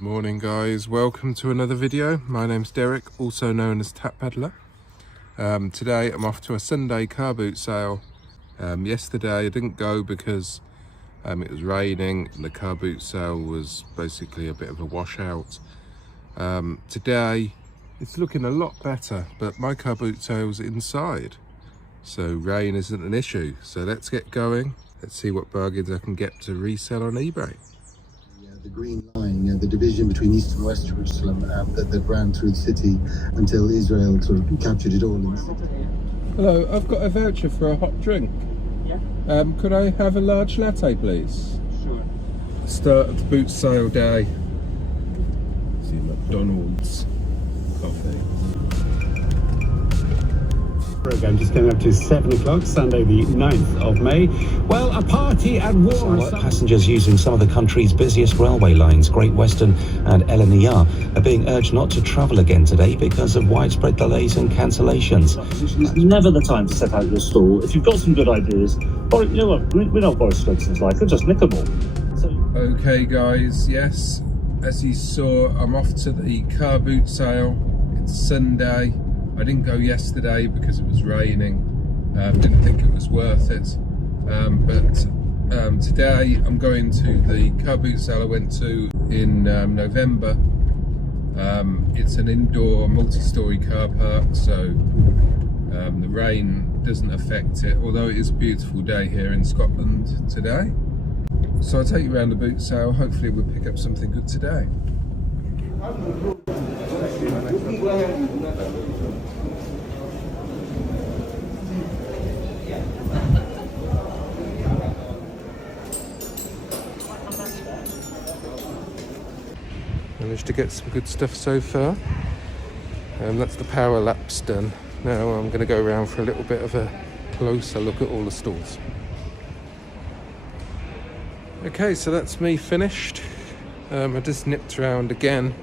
Good morning guys, welcome to another video. My name's Derek, also known as Tap Peddler. Today I'm off to a Sunday car boot sale. Yesterday I didn't go because it was raining and the car boot sale was basically a bit of a washout. Today it's looking a lot better, but my car boot sale's inside, so rain isn't an issue. So let's get going. Let's see what bargains I can get to resell on eBay. The Green Line, the division between East and West Jerusalem that ran through the city until Israel sort of captured it all in the city. Hello, I've got a voucher for a hot drink. Yeah. Could I have a large latte, please? Sure. Start of the boot sale day. See McDonald's coffee. Program just coming up to 7 o'clock, Sunday the 9th of May. Well, a party at war. Passengers using some of the country's busiest railway lines, Great Western and LNER, are being urged not to travel again today because of widespread delays and cancellations. It's never the time to set out your stall. If you've got some good ideas, or you know what, we know what Boris Johnson's like, just nick them all. So, okay guys, yes, as you saw, I'm off to the car boot sale. It's Sunday. I didn't go yesterday because it was raining. Didn't think it was worth it. But today I'm going to the car boot sale I went to in November. It's an indoor multi-storey car park, so the rain doesn't affect it, although it is a beautiful day here in Scotland today. So I'll take you around the boot sale. Hopefully we'll pick up something good today. Managed to get some good stuff so far. That's the power laps done. Now I'm going to go around for a little bit of a closer look at all the stalls. Okay, so that's me finished. I just nipped around again.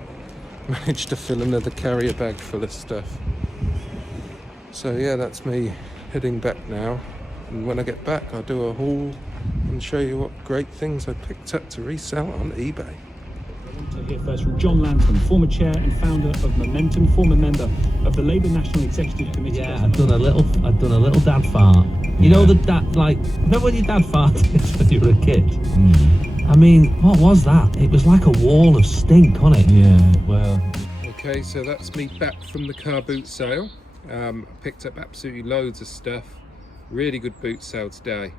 Managed to fill another carrier bag full of stuff. So yeah, that's me heading back now. And when I get back, I'll do a haul and show you what great things I picked up to resell on eBay. I want to hear first from John Lantern, former chair and founder of Momentum, former member of the Labour National Executive Committee. Yeah, I've done a little dad fart. You know the dad, like, remember when your dad farted when you were a kid? I mean, what was that? It was like a wall of stink, wasn't it? Yeah, well. Okay, so that's me back from the car boot sale. I picked up absolutely loads of stuff. Really good boot sale today.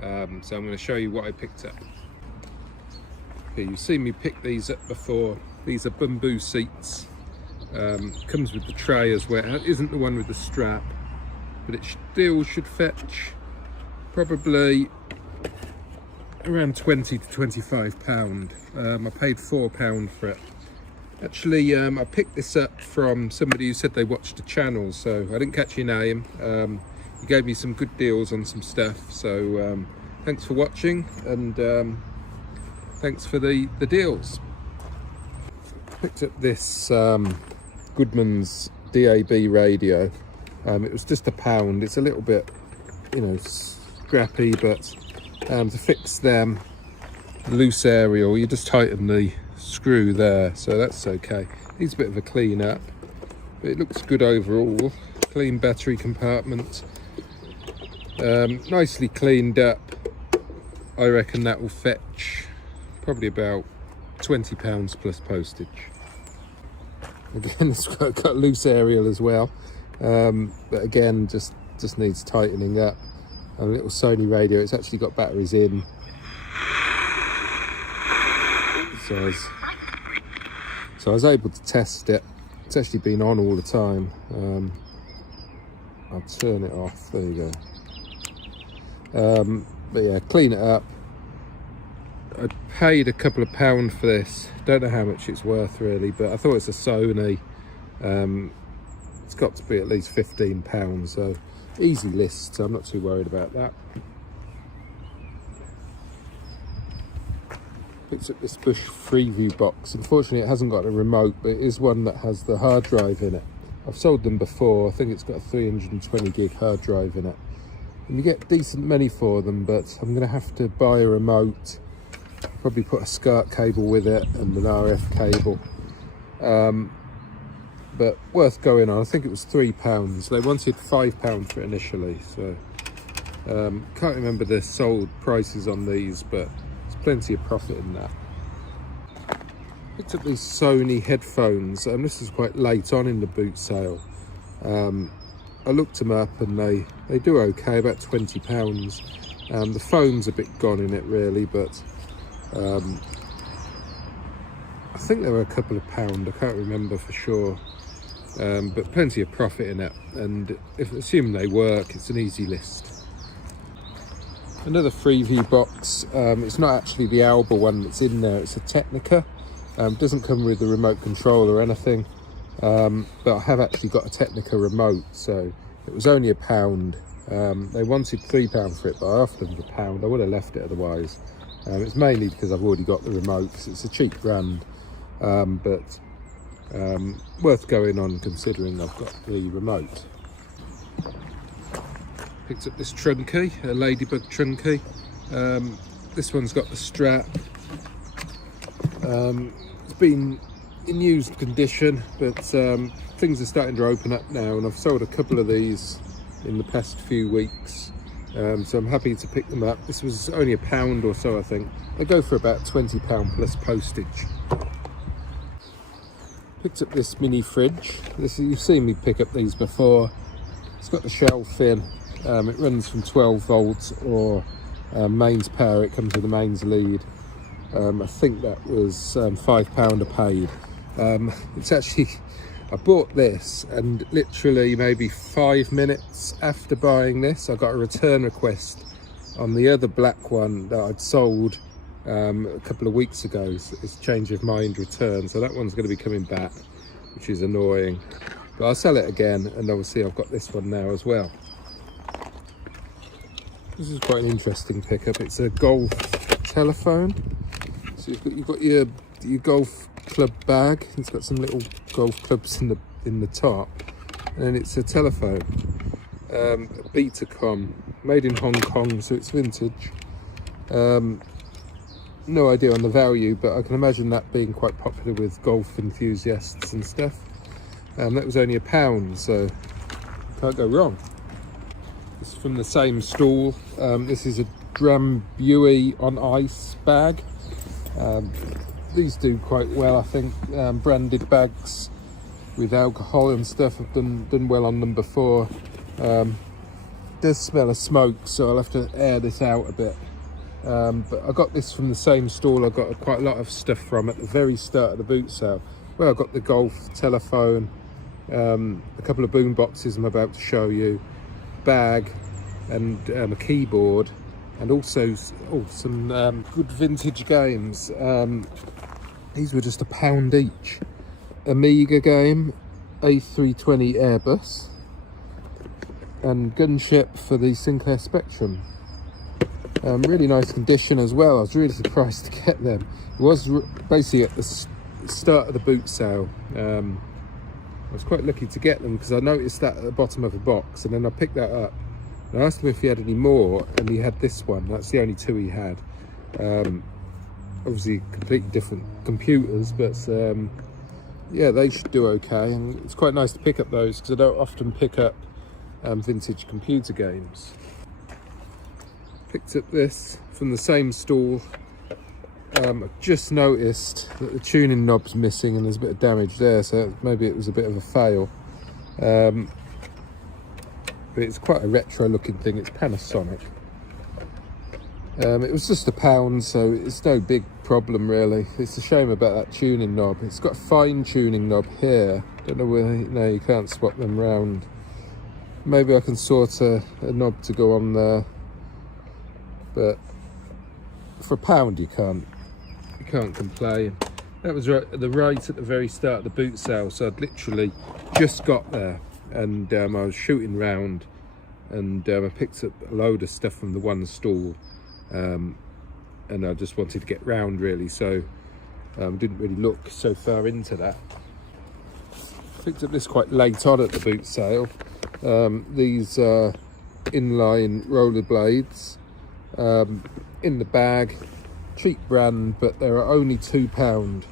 So I'm going to show you what I picked up. Okay, you've seen me pick these up before. These are bamboo seats. Comes with the tray as well. It isn't the one with the strap, but it still should fetch probably around 20 to 25 pound. I paid £4 for it. Actually, I picked this up from somebody who said they watched a channel, so I didn't catch your name. You gave me some good deals on some stuff, so thanks for watching, and thanks for the deals. Picked up this Goodman's DAB radio. It was just £1. It's a little bit, you know, scrappy, but to fix them, loose aerial, you just tighten the screw there, so that's okay. Needs a bit of a clean up, but it looks good overall. Clean battery compartment, nicely cleaned up. I reckon that will fetch probably about £20 plus postage. Again, it's got loose aerial as well, but again, just needs tightening up. A little Sony radio. It's actually got batteries in. So I was able to test it. It's actually been on all the time. I'll turn it off. There you go. But yeah, clean it up. I paid a couple of pounds for this. Don't know how much it's worth really, but I thought it's a Sony. It's got to be at least £15, so easy list, so I'm not too worried about that. Picked up this Bush Freeview box. Unfortunately it hasn't got a remote, but it is one that has the hard drive in it. I've sold them before. I think it's got a 320 gig hard drive in it, and you get decent money for them, but I'm going to have to buy a remote Probably put a SCART cable with it and an RF cable. But worth going on. I think it was £3. They wanted £5 for it initially, so can't remember the sold prices on these, but there's plenty of profit in that. Picked up these Sony headphones, and this is quite late on in the boot sale. I looked them up and they do okay, about £20. The foam's a bit gone in it really, but I think they were a couple of pound, I can't remember for sure. But plenty of profit in it, and if assuming they work, it's an easy list. Another freebie box. It's not actually the Alba one that's in there, it's a Technica. Doesn't come with the remote control or anything, but I have actually got a Technica remote, so it was only £1. They wanted £3 for it, but I offered them £1. I would have left it otherwise. It's mainly because I've already got the remote, because it's a cheap brand, but worth going on considering I've got the remote. Picked up this trunky, a ladybug trunky. This one's got the strap. It's been in used condition, but things are starting to open up now, and I've sold a couple of these in the past few weeks, so I'm happy to pick them up. This was only £1 or so, I think. They go for about £20 plus postage. Picked up this mini fridge. You've seen me pick up these before. It's got the shelf in. It runs from 12 volts or mains power. It comes with a mains lead. I think that was £5 a paid. It's actually, I bought this, and literally maybe 5 minutes after buying this, I got a return request on the other black one that I'd sold a couple of weeks ago. It's change of mind return, so that one's going to be coming back, which is annoying, but I'll sell it again, and obviously I've got this one now as well. This is quite an interesting pickup. It's a golf telephone. So you've got your golf club bag. It's got some little golf clubs in the top, and then it's a telephone, a Betacom, made in Hong Kong, so it's vintage. No idea on the value, but I can imagine that being quite popular with golf enthusiasts and stuff. That was only £1, so can't go wrong. It's from the same stall. This is a Drambuie on ice bag. These do quite well, I think. Branded bags with alcohol and stuff. I've done well on them before. Does smell of smoke, so I'll have to air this out a bit. But I got this from the same stall I got quite a lot of stuff from at the very start of the boot sale. Well, I got the golf telephone, a couple of boom boxes I'm about to show you, bag, and a keyboard, and also some good vintage games. These were just £1 each. Amiga game, A320 Airbus, and Gunship for the Sinclair Spectrum. Really nice condition as well. I was really surprised to get them. It was basically at the start of the boot sale. I was quite lucky to get them because I noticed that at the bottom of a box, and then I picked that up. I asked him if he had any more, and he had this one. That's the only two he had. Obviously completely different computers, but yeah, they should do okay, and it's quite nice to pick up those because I don't often pick up vintage computer games. Picked up this from the same stall. I've just noticed that the tuning knob's missing and there's a bit of damage there, so maybe it was a bit of a fail. But it's quite a retro looking thing. It's Panasonic. It was just £1, so it's no big problem really. It's a shame about that tuning knob. It's got a fine tuning knob here. Don't know where, no, you can't swap them round. Maybe I can sort a knob to go on there, but for £1 you can't complain. That was right at the very start of the boot sale, so I'd literally just got there, and I was shooting round, and I picked up a load of stuff from the one stall, and I just wanted to get round really, so didn't really look so far into that. Picked up this quite late on at the boot sale. These inline rollerblades in the bag. cheap brand, but they're only £2.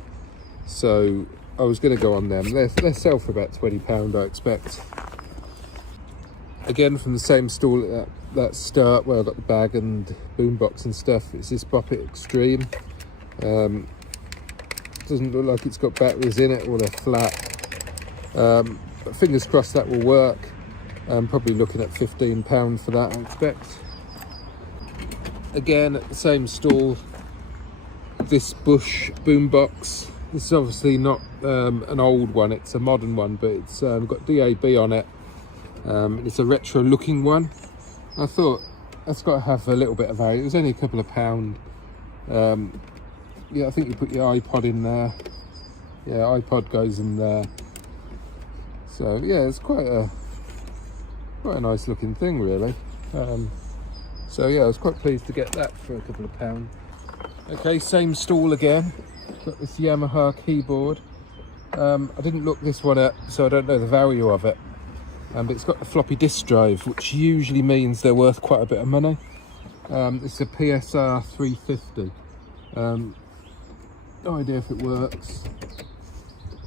So I was going to go on them. They sell for about £20, I expect. Again, from the same stall at that start where I got the bag and boombox and stuff. It's this Bop It Extreme. Doesn't look like it's got batteries in it, or they're flat. But fingers crossed that will work. I'm probably looking at £15 for that, I expect. Again, at the same stall, this Bush boombox. This is obviously not an old one, it's a modern one, but it's got DAB on it. It's a retro looking one. I thought that's got to have a little bit of value. It was only a couple of £. Yeah, I think you put your iPod in there. Yeah, iPod goes in there. So yeah, it's quite a nice looking thing, really. So yeah, I was quite pleased to get that for a couple of £. Okay, same stall again. Got this Yamaha keyboard. I didn't look this one up, so I don't know the value of it. But it's got the floppy disk drive, which usually means they're worth quite a bit of money. It's a PSR 350. No idea if it works.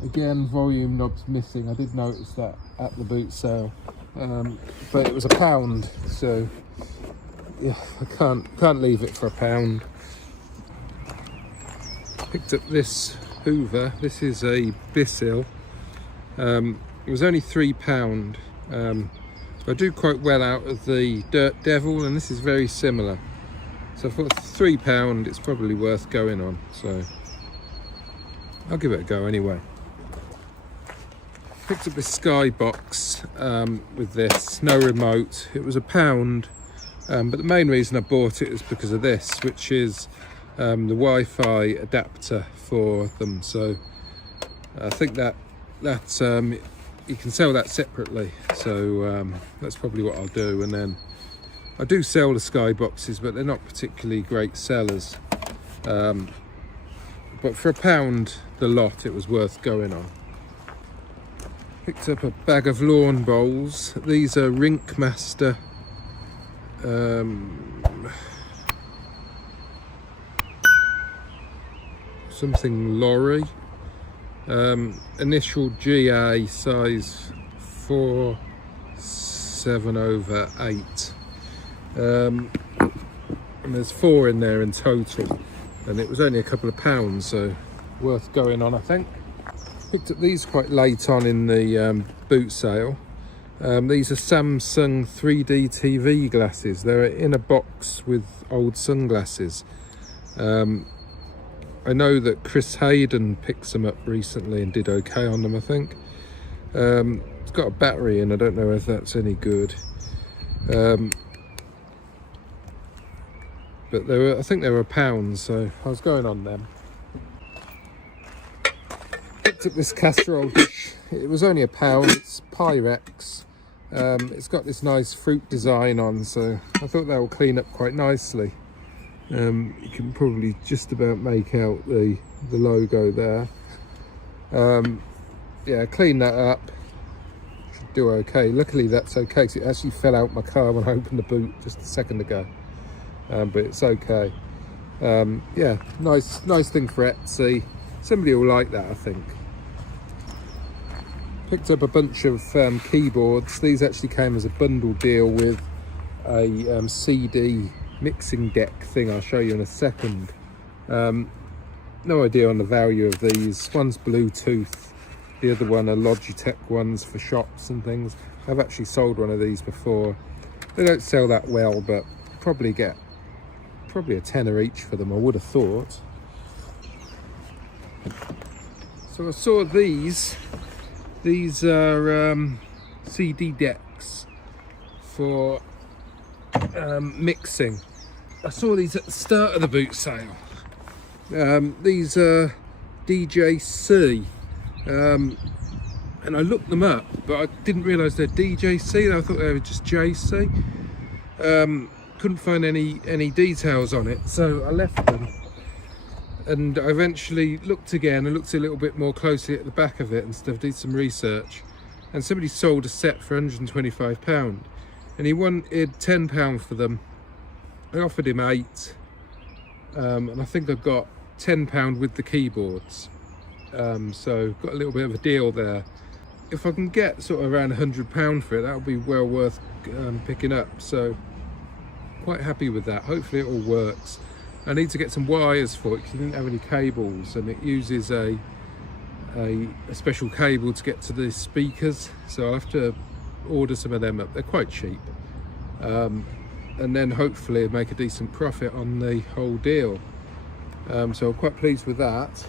Again, volume knob's missing. I did notice that at the boot sale, but it was £1, so yeah, I can't leave it for £1. Picked up this Hoover. This is a Bissell. It was only £3. I do quite well out of the Dirt Devil, and this is very similar. So for £3, it's probably worth going on. So I'll give it a go anyway. Picked up this Skybox with this, no remote. It was £1, but the main reason I bought it is because of this, which is the Wi-Fi adapter for them. So I think that you can sell that separately. So that's probably what I'll do. And then I do sell the Skyboxes, but they're not particularly great sellers. But for £1 the lot, it was worth going on. Picked up a bag of lawn bowls. These are Rinkmaster something lorry, initial GA, size 4/7/8, and there's 4 in there in total, and it was only a couple of £, so worth going on, I think. Picked up these quite late on in the boot sale. These are Samsung 3D TV glasses. They're in a box with old sunglasses. I know that Chris Hayden picked them up recently and did okay on them, I think. It's got a battery in, I don't know if that's any good. But I think they were £1, so I was going on them. Picked up this casserole dish. It was only £1. It's Pyrex. It's got this nice fruit design on, so I thought that will clean up quite nicely. You can probably just about make out the logo there. Yeah, clean that up. Should do okay. Luckily that's okay, because it actually fell out my car when I opened the boot just a second ago. But it's okay. Yeah, nice thing for Etsy. Somebody will like that, I think. Picked up a bunch of keyboards. These actually came as a bundle deal with a CD mixing deck thing I'll show you in a second. No idea on the value of these. One's Bluetooth, the other one are Logitech ones for shops and things. I've actually sold one of these before. They don't sell that well, but probably get a tenner each for them, I would have thought. So I saw these are CD decks for mixing. I saw these at the start of the boot sale. These are DJC, and I looked them up, but I didn't realise they're DJC. I thought they were just JC. Couldn't find any details on it, so I left them. And I eventually looked again and looked a little bit more closely at the back of it and stuff, did some research, and somebody sold a set for £125, and he wanted £10 for them. I offered him 8, and I think I got £10 with the keyboards, so got a little bit of a deal there. If I can get sort of around £100 for it, that'll be well worth picking up, so quite happy with that. Hopefully it all works. I need to get some wires for it because I didn't have any cables, and it uses a special cable to get to the speakers, so I'll have to order some of them up. They're quite cheap, and then hopefully make a decent profit on the whole deal. So I'm quite pleased with that.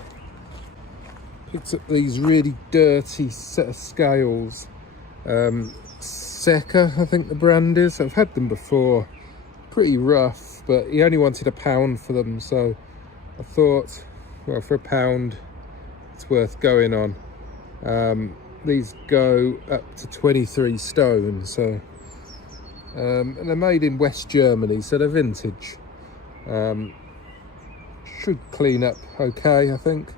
Picked up these really dirty set of scales, Seca I think the brand is. I've had them before, pretty rough, but he only wanted £1 for them, so I thought, well, for £1 it's worth going on. These go up to 23 stone, so and they're made in West Germany, so they're vintage. Should clean up okay, I think.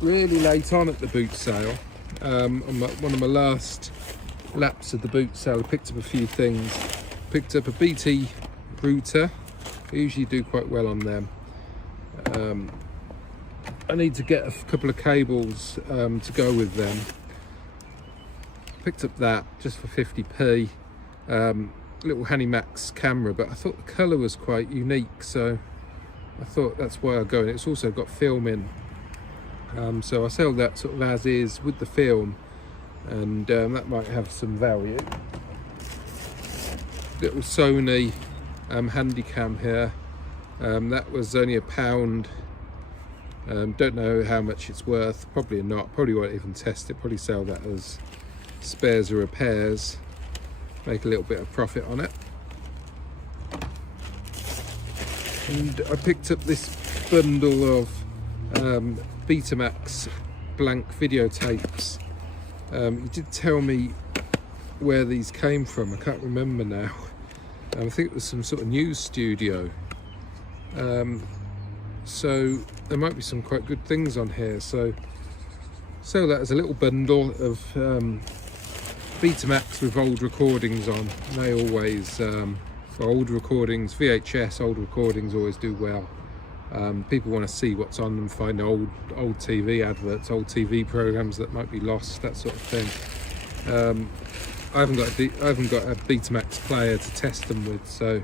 Really late on at the boot sale. On one of my last laps of the boot sale, I picked up a few things. Picked up a BT router. I usually do quite well on them. I need to get a couple of cables to go with them. Picked up that just for 50p. Little Hanimax camera, but I thought the colour was quite unique, so I thought that's why I go. And it's also got film in, so I sell that sort of as is with the film, and that might have some value. Little Sony Handycam here. That was only £1. Don't know how much it's worth. Probably not. Probably won't even test it. Probably sell that as spares or repairs. Make a little bit of profit on it. And I picked up this bundle of Betamax blank videotapes. You did tell me where these came from. I can't remember now. I think it was some sort of news studio. So there might be some quite good things on here. So sell that as a little bundle of Betamax with old recordings on. They always, for old recordings, VHS, old recordings always do well. People want to see what's on them, find old TV adverts, old TV programs that might be lost, that sort of thing. I haven't got a Betamax player to test them with, so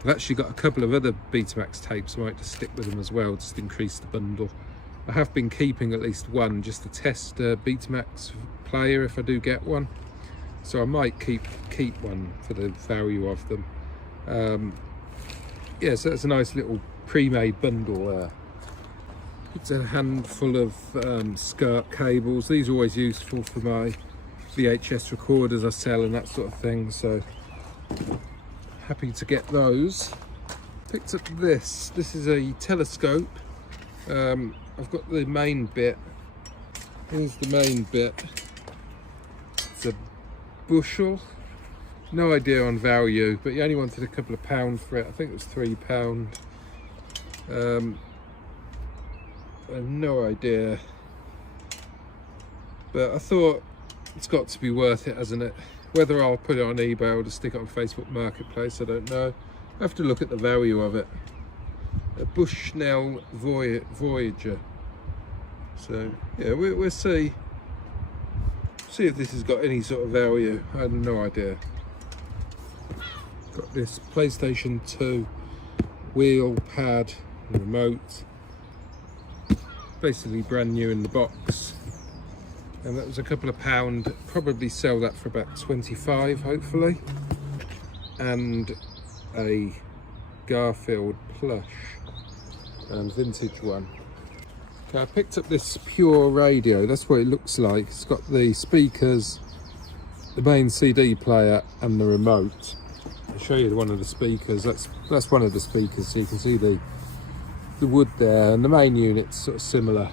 I've actually got a couple of other Betamax tapes. I might just stick with them as well, just increase the bundle. I have been keeping at least one just to test a Betamax player if I do get one, so I might keep one for the value of them. Yeah, so that's a nice little pre-made bundle there. It's a handful of skirt cables. These are always useful for my VHS recorders I sell and that sort of thing, so happy to get those. Picked up this is a telescope. I've got the main bit. Here's the main bit. It's a bushel. No idea on value, but you only wanted a couple of pounds for it. I think it was £3. I have no idea, but I thought it's got to be worth it, hasn't it? Whether I'll put it on eBay or just stick it on Facebook Marketplace, I don't know. I have to look at the value of it. A Bushnell Voyager. So yeah, we'll see if this has got any sort of value. I have no idea. Got this PlayStation 2 wheel pad and remote, basically brand new in the box, and that was a couple of £. Probably sell that for about 25, hopefully. And a Garfield plush vintage one. Okay, I picked up this Pure radio. That's what it looks like. It's got the speakers, the main CD player and the remote. I'll show you one of the speakers. That's one of the speakers, so you can see the wood there, and the main unit's sort of similar.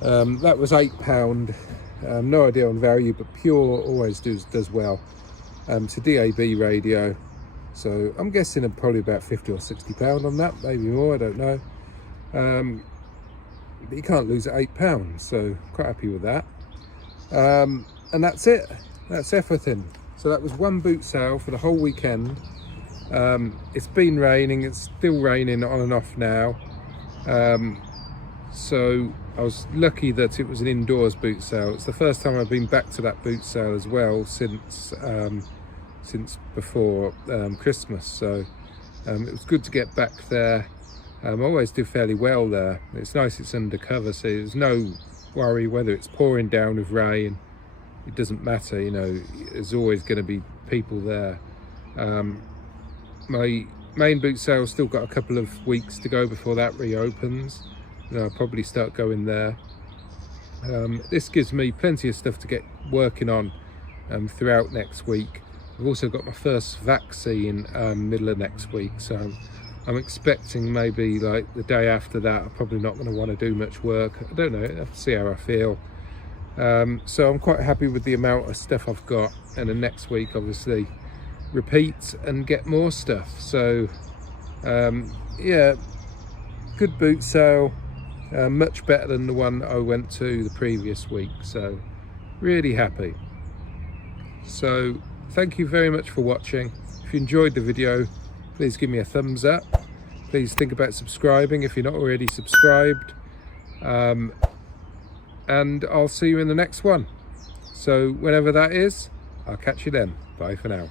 That was £8. No idea on value, but Pure always does well. It's a DAB radio, so I'm guessing probably about £50 or £60 on that, maybe more, I don't know. But you can't lose at £8, so quite happy with that. And that's it. That's everything. So that was one boot sale for the whole weekend. It's been raining, it's still raining on and off now, so I was lucky that it was an indoors boot sale. It's the first time I've been back to that boot sale as well since before Christmas, so it was good to get back there. I always do fairly well there. It's nice it's undercover, so there's no worry whether it's pouring down with rain. It doesn't matter, you know, there's always going to be people there. My main boot sale's still got a couple of weeks to go before that reopens, and I'll probably start going there. This gives me plenty of stuff to get working on throughout next week. I've also got my first vaccine middle of next week, so I'm expecting maybe like the day after that I'm probably not going to want to do much work. I don't know, I have to see how I feel. So I'm quite happy with the amount of stuff I've got, and then next week obviously repeat and get more stuff. So yeah, good boot sale, much better than the one I went to the previous week, so really happy. So thank you very much for watching. If you enjoyed the video, please give me a thumbs up. Please think about subscribing if you're not already subscribed, and I'll see you in the next one. So whenever that is, I'll catch you then. Bye for now.